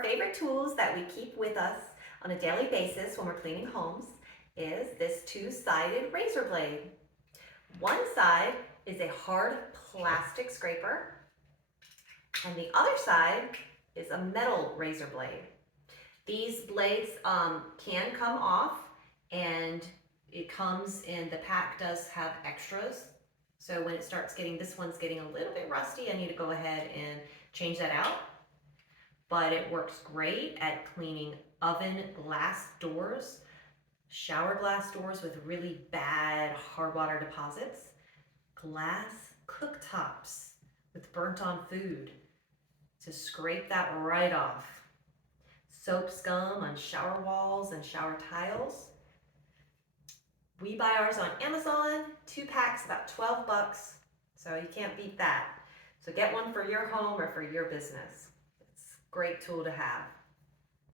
our favorite tools that we keep with us on a daily basis when we're cleaning homes is this two-sided razor blade. One side is a hard plastic scraper, and the other side is a metal razor blade. These blades can come off, and it comes in, the pack does have extras. So when it starts getting, this one's getting a little bit rusty, I need to go ahead and change that out. But it works great at cleaning oven glass doors, shower glass doors with really bad hard water deposits, glass cooktops with burnt on food, to scrape that right off. Soap scum on shower walls and shower tiles. We buy ours on Amazon, 2 packs, about 12 bucks. So you can't beat that. So get one for your home or for your business. It's a great tool to have.